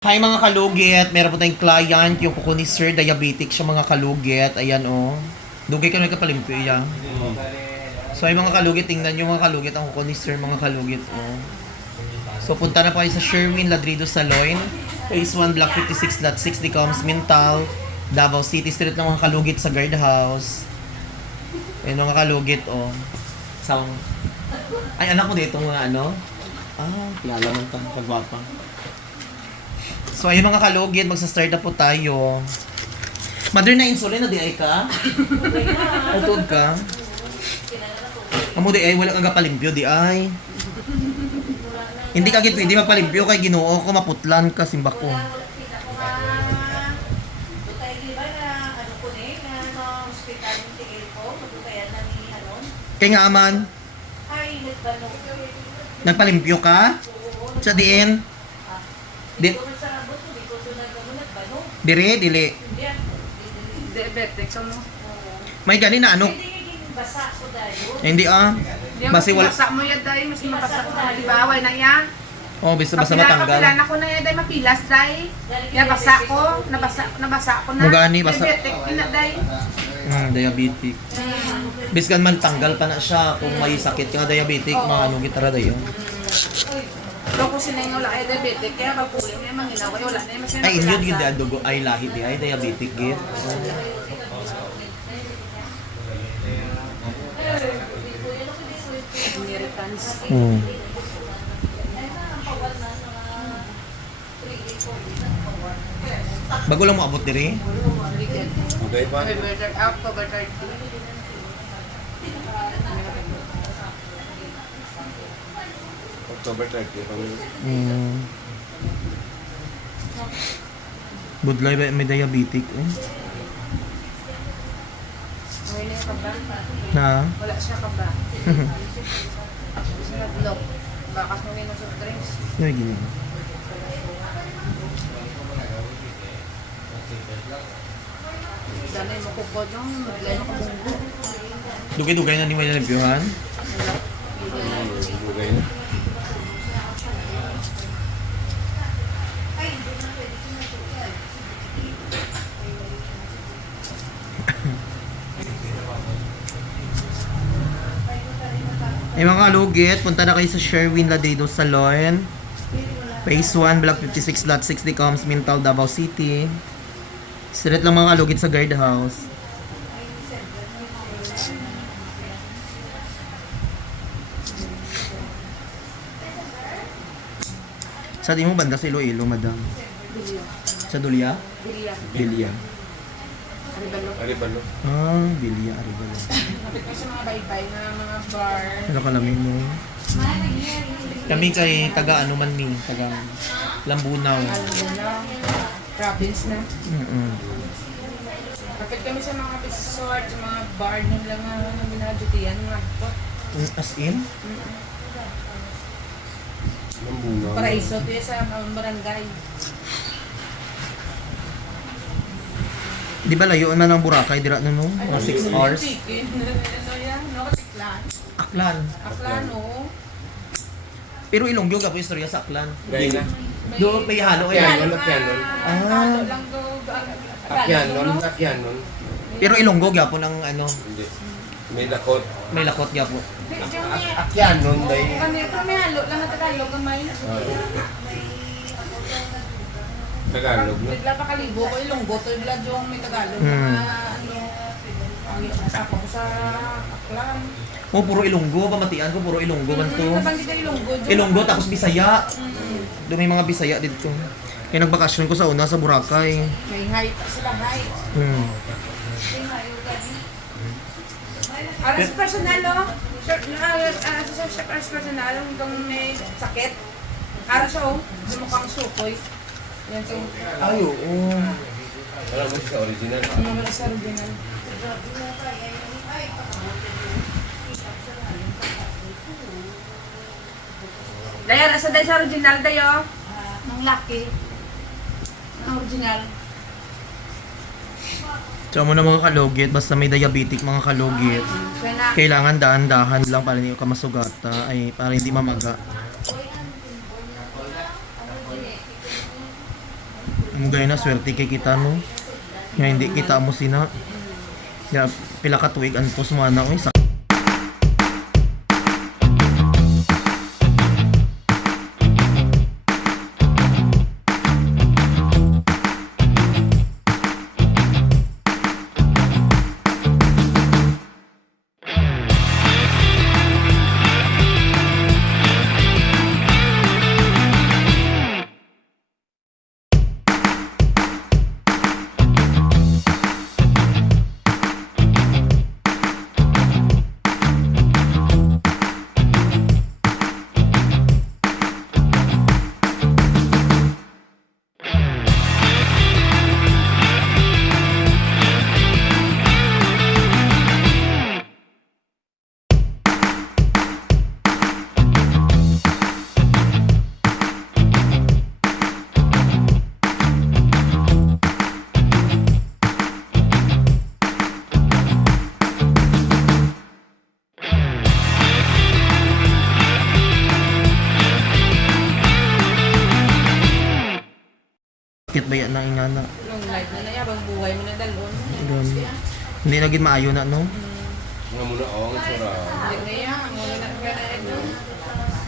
Hi mga kalugit, meron po tayong client, yung kuko ni Sir, diabetic siya mga kalugit. Ayan o. Oh. Dugay ka na kapalimpyo yan. So ay mga kalugit, tingnan nyo mga kalugit, ang kuko ni Sir mga kalugit o. Oh. So punta na po kayo sa Sherwin Ladrido Saloon, Phase 1, Block 56, Lot 6, Decoms, Mintal, Davao City Street ng mga kalugit sa guardhouse. Ayan mga kalugit o. Oh. So, ay anak mo dito mga ano? Ah, kilala man tang kagwapa. So, ayun mga kalugid, magsa-start na po tayo. Mother na insulin na di ay ka? Ay, tuod ka? Amo di ay, wala kang kapalimpyo di ay. Hindi ka git pwede magpalimpyo kay ginoo ko maputlan ka simba ko. Kaya nga aman, nagpalimpyo ka? Sa diin? Di, dire, dili. Diabetic ka mo. May gani na ano? Hindi ah. Basi wala. Basa mo yan dahil mas mabasa ko. Di ba? Away na yan. Oh, basta basta Kapila- matanggal. kapila na ko na yan dahil mapilas dahil. Yan basa ko. Nabasa, nabasa ko na. Mugani, basa- Diabetic na dahil. Hmm, diabetic. Biskan man tanggal pa na siya kung may sakit ka diabetic, mga ano gitara dayo. Pero kung sinay wala ay diabetic, kaya pag puli mo yung manginaw, ay wala na yung mas Ay gid di dugo ay lahi di ay diabetic. Inheritance. Hmm. Bago lang mo abot diri. Okay pa? October 30. October 30. October 30 pa rin. Hmm. Budlay ba may diabetic eh? Okay na yung kaba. Na. Wala siya kaba. Sinadlok. Bakas mo minum soft drinks. Ay gini. Dami mo kupod yung maglay mo kabunggo. Dugay-dugay na ni may nalipyuhan. Okay na. Ay mga kalugit, punta na kayo sa Sherwin Ladrido Salon. Phase 1, Block 56, Lot 6, Decoms, Mintal, Davao City. Straight lang mga kalugit sa guardhouse. Sa di mo banda sa Iloilo, madam? Sa Dulia? Bilya. Bilia. Aribalo. Aribalo. Ah, Bilia, Arivalo. Kapit ko sa mga baybay na mga bar. Ano ka namin mo? Kami kay taga ano man ni, taga Lambunaw. Na. Province na. Mm-mm. Kapit kami sa mga resort, sa mga bar nung lang ang binadutian. Mga pot. Mm, As in? Lambunaw. Paraiso. Ito sa barangay. Di ba layuan man ang Boracay dira no no? Mga 6 hours. Ano yan? No? Katiklan. Aklan. Aklano. Pero Ilonggo ka po istorya sa Aklan. Gaya na. Do may halo ay. Akyanon, akyanon. Ah. Halo lang do. Akyanon, akyanon. Pero Ilonggo gyapon ang ano, Hindi. May lakot. may lakot gyapo. Akyanon dahil. Kami, may halo lang na Tagalog ang may. Tagalog na. Bigla pa kalibo ko ilonggo to bigla yung may Tagalog Hmm. na ano. Ang ako ko sa aklan. Oh, puro Ilonggo, pamatian ko puro Ilonggo man to. Ang ilonggo. Ilonggo tapos Bisaya. Mm. Do may mga Bisaya dito. Kaya nagbakasyon ko sa una sa Boracay. May height pa sila height. Hmm. Aras personal? Short na aras sa sa aras personal hanggang may sakit. Aras oh, mukhang sukoy. Yan so. Ay, oo. Alam mo sa original. Ano naman sa original. Daya, sa dahil sa original dayo. Ng laki. Ang original. So mo na mga kalugit, basta may diabetic mga kalugit. Na, Kailangan dahan-dahan lang para hindi ka masugata, ay para hindi mamaga. Mo gaya na swerte kay kita no. Nga hindi kita mo sina. Ya pila ka tuig antos mo na oy kit ba yan na ingana. Long life na na yabang buhay mo na dalon. Gani. Hindi na gid maayo na no. Nga muna oh, ang sura. Hindi na yan. Mula na ka na ito.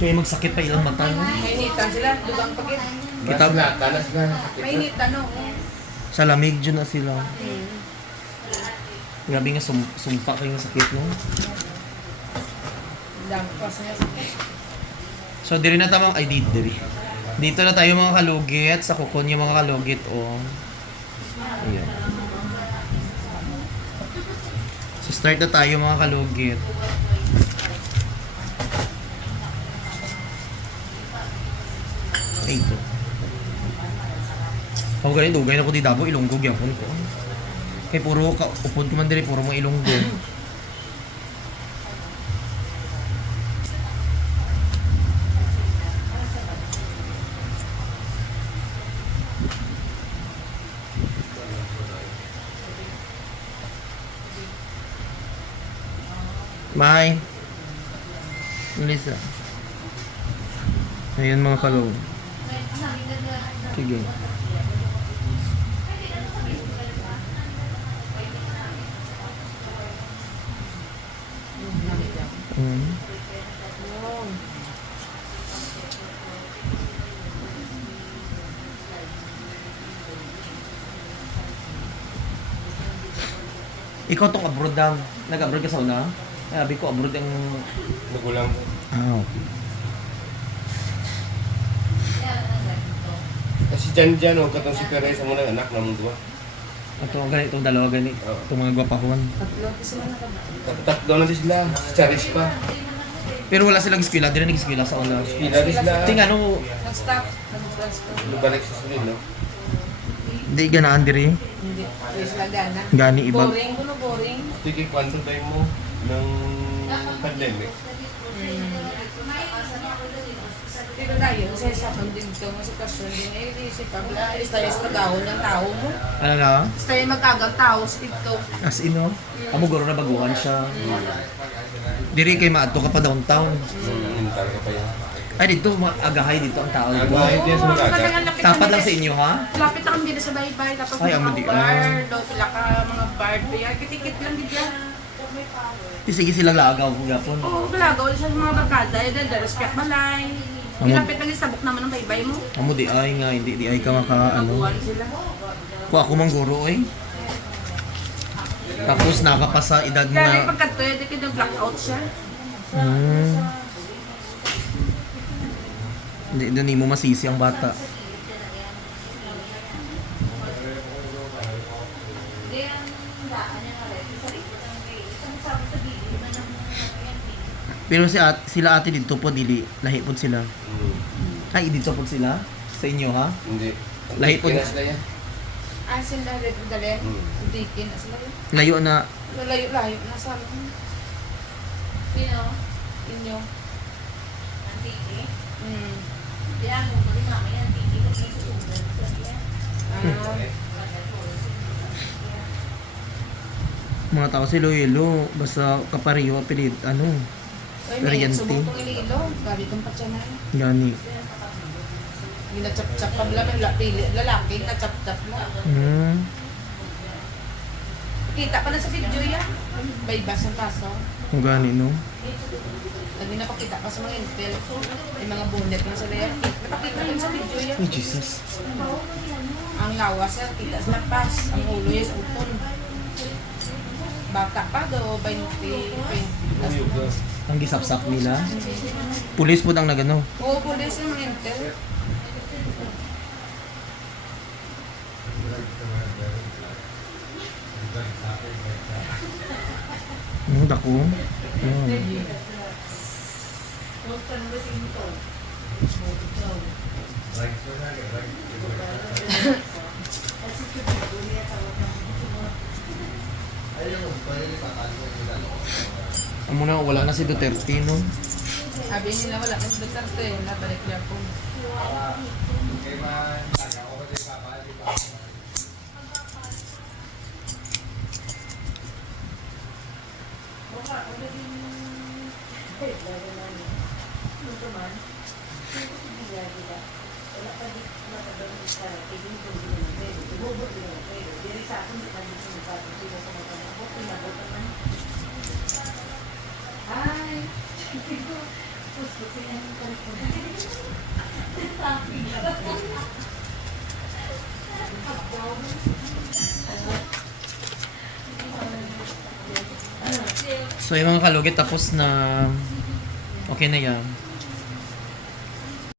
Kaya magsakit pa ilang mata no. Mainitan sila. Dugang pagit. Kita Mas na, kanas na. Mainitan no. sa lamig dyan na sila. Hmm. Grabe nga sum sumpa kayo ng sakit no. Dampas niya sakit. So diri na tamang ay dito diri. Dito na tayo mga kalugit sa kukon yung mga kalugit oh. Ayan. So start na tayo mga kalugit. Ito. Ako ganun, dugay na ko di dabo, ilonggo gyapon ko. Kay puro ka, upod ko man diri, puro mga ilonggo. Bye. Lisa. Ayan mga kalong. Sige. Ikaw tong abroad dam. Nag-abroad ka sa una? Sabi ko abroad ang... Nagulang. Ah, okay. Kasi dyan dyan, oh, katong si Perez, mo ng anak ng dua. Ito, ganito, itong dalawa, ganito. Oo. Itong mga gwapahon. Tatlo. Kasi man nakaba. Tatlo na din sila. Si Charis pa. Pero wala silang eskwela, di na nag-eskwela sa una. Pila din sila. Ting ano, Nag-stop. Nag-transfer. Lubalik sa sunod, no? di ganaan diri. Hindi. Hindi sila gana. Gani iba. Boring. Kuno boring. Tiki, kwanto tayo mo ng pandemic. Pero na yun, sa isa kang dito, mga sitwasyon din, eh, isip pa, alis tayo sa pag-ahon ng tao mo. Ano na? Alis tayo mag-agang tao sa dito. As in, no? Amo guro na baguhan siya. Diri kay maadto ka pa downtown. Hmm, talaga pa yan. Ay, dito, mga agahay dito ang tao dito. Agahay. Mag-aga. talagang lapit Tapat kami lang sa inyo, ha? Lapit lang din sa baybay, tapos Ay, mga bar, ah. daw pila ka mga bar, kaya kitikit lang din Di sige silang laagaw ko gapon. Oo, galagaw sa mga barkada, eh, dahil dahil respect balay. Amo- Lapit lang sa buk naman ng baybay mo. Amo di ay nga, hindi di ay ka maka ano. Sila. Ko ako mang guro eh. Tapos nakapasa edad Kaya na pagka to, eh, di ka blackout siya. Hmm. Hindi hindi mo masisi ang bata. Pero si at, sila ate dito po dili lahi po sila. Hmm. Ay dito po sila sa inyo ha. Hindi. Lahi po- Pinas na yan. Ah, sila rin dali. Hmm. Hindi kin sila. Layo na Layo-layo na sa amin. Sino? Inyo. Antiki? Hmm. Diyan, antiki ko may susunod. Sabi niya. Ah, mga tao si Loyelo basta kapariyo apelid ano May subok pong ililo. Gabi kong patsanay. gani Ginachap-chap pa lang, lalaki, na-chap-chap lang. Hmm. Kita pa na sa video yan. Baybas ang kaso. Kung gani, no? Lagi napakita pa sa mga intel. May mga bonnet na sila yan. Napakita pa sa video yan. Oh, Jesus. Ang lawas yan, kita sa lapas. Ang ulo yan sa uton. Bata pa do, 20, 20. Ang gisapsap nila. Pulis po ang nagano. Oo, pulis yung intel. Hmm, dako. Yan. Amo na, wala na si Duterte, no? Sabi nila wala kang Duterte, nabalik niya po. So yung mga kalugit tapos na okay na yan.